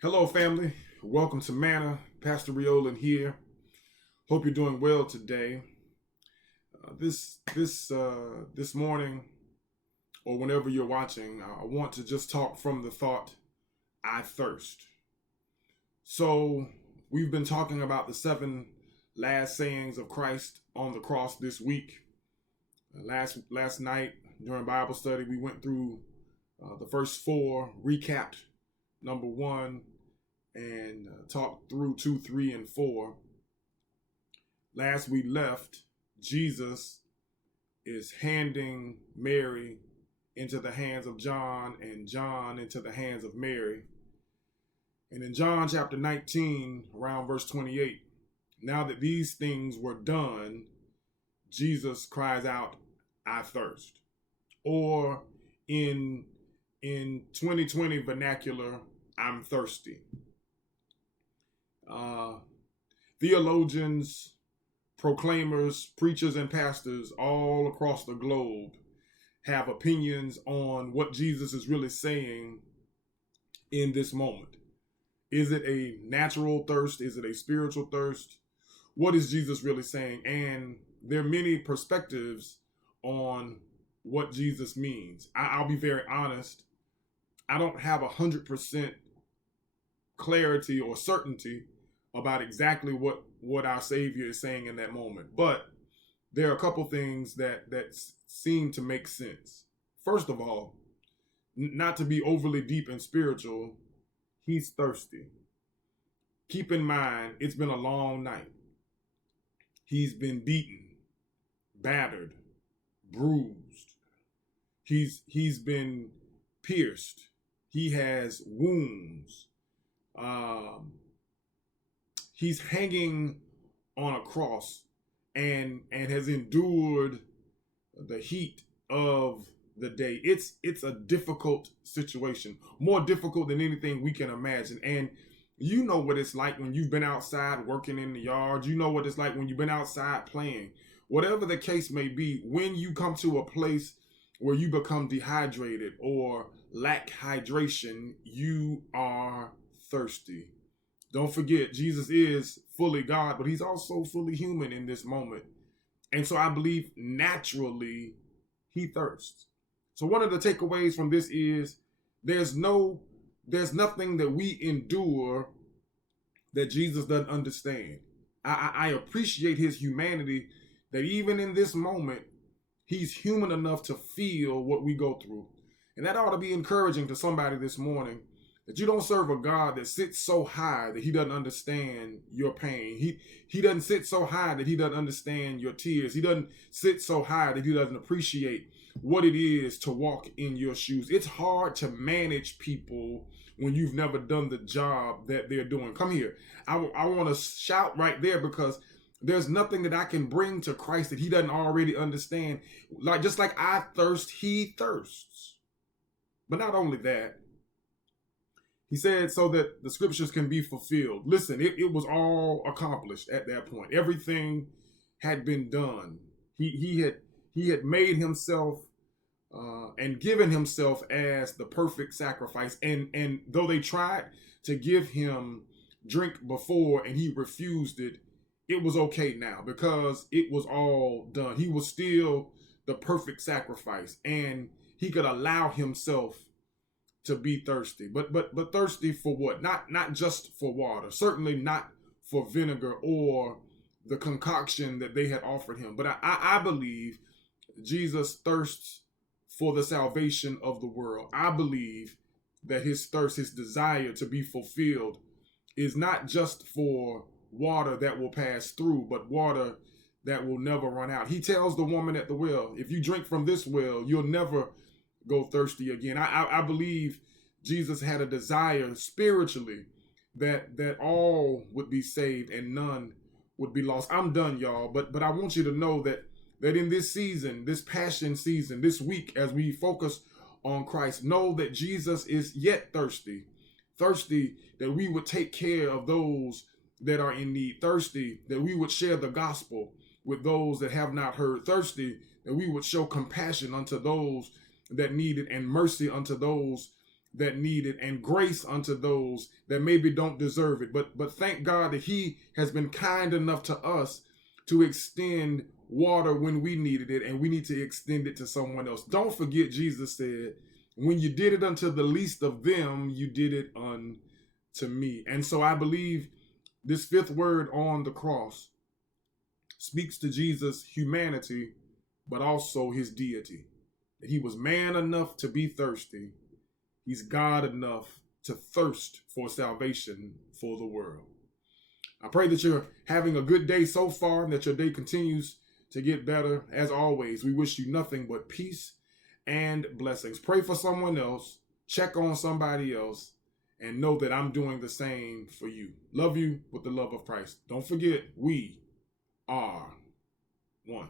Hello, family. Welcome to Manna. Pastor Riolan here. Hope you're doing well today. This morning, or whenever you're watching, I want to just talk from the thought, I thirst. So we've been talking about the 7 last sayings of Christ on the cross this week. Last night during Bible study, we went through the first 4, recapped number 1, and talked through 2, 3, and 4. Last we left, Jesus is handing Mary into the hands of John and John into the hands of Mary. And in John chapter 19, around verse 28, now that these things were done, Jesus cries out, I thirst. Or in 2020 vernacular, I'm thirsty. Theologians, proclaimers, preachers, and pastors all across the globe have opinions on what Jesus is really saying in this moment. Is it a natural thirst? Is it a spiritual thirst? What is Jesus really saying? And there are many perspectives on what Jesus means. I'll be very honest. I don't have 100% clarity or certainty about exactly what our Savior is saying in that moment. But there are a couple things that seem to make sense. First of all, not to be overly deep and spiritual, he's thirsty. Keep in mind, it's been a long night. He's been beaten, battered, bruised. He's been pierced. He has wounds. He's hanging on a cross and has endured the heat of the day. It's a difficult situation, more difficult than anything we can imagine. And you know what it's like when you've been outside working in the yard. You know what it's like when you've been outside playing. Whatever the case may be, when you come to a place where you become dehydrated or lack hydration, you are thirsty. Don't forget, Jesus is fully God, but he's also fully human in this moment. And so I believe naturally he thirsts. So one of the takeaways from this is there's nothing that we endure that Jesus doesn't understand. I appreciate his humanity, that even in this moment, he's human enough to feel what we go through. And that ought to be encouraging to somebody this morning, that you don't serve a God that sits so high that he doesn't understand your pain. He doesn't sit so high that he doesn't understand your tears. He doesn't sit so high that he doesn't appreciate what it is to walk in your shoes. It's hard to manage people when you've never done the job that they're doing. Come here. I want to shout right there, because there's nothing that I can bring to Christ that he doesn't already understand. Just like I thirst, he thirsts. But not only that, he said so that the scriptures can be fulfilled. Listen, it was all accomplished at that point. Everything had been done. He had made himself and given himself as the perfect sacrifice. And though they tried to give him drink before and he refused it, it was okay now because it was all done. He was still the perfect sacrifice, and he could allow himself to be thirsty, but thirsty for what? Not just for water, certainly not for vinegar or the concoction that they had offered him. But I believe Jesus thirsts for the salvation of the world. I believe that his thirst, his desire to be fulfilled, is not just for water that will pass through, but water that will never run out. He tells the woman at the well, if you drink from this well, you'll never go thirsty again. I believe Jesus had a desire spiritually that all would be saved and none would be lost. I'm done, y'all, but I want you to know that in this season, this passion season, this week, as we focus on Christ, know that Jesus is yet thirsty that we would take care of those that are in need, thirsty that we would share the gospel with those that have not heard, thirsty that we would show compassion unto those that need it and mercy unto those that need it, and grace unto those that maybe don't deserve it. But thank God that he has been kind enough to us to extend water when we needed it, and we need to extend it to someone else. Don't forget, Jesus said, when you did it unto the least of them, you did it unto me. And so I believe this fifth word on the cross speaks to Jesus' humanity, but also his deity. That he was man enough to be thirsty. He's God enough to thirst for salvation for the world. I pray that you're having a good day so far and that your day continues to get better. As always, we wish you nothing but peace and blessings. Pray for someone else, check on somebody else, and know that I'm doing the same for you. Love you with the love of Christ. Don't forget, we are one.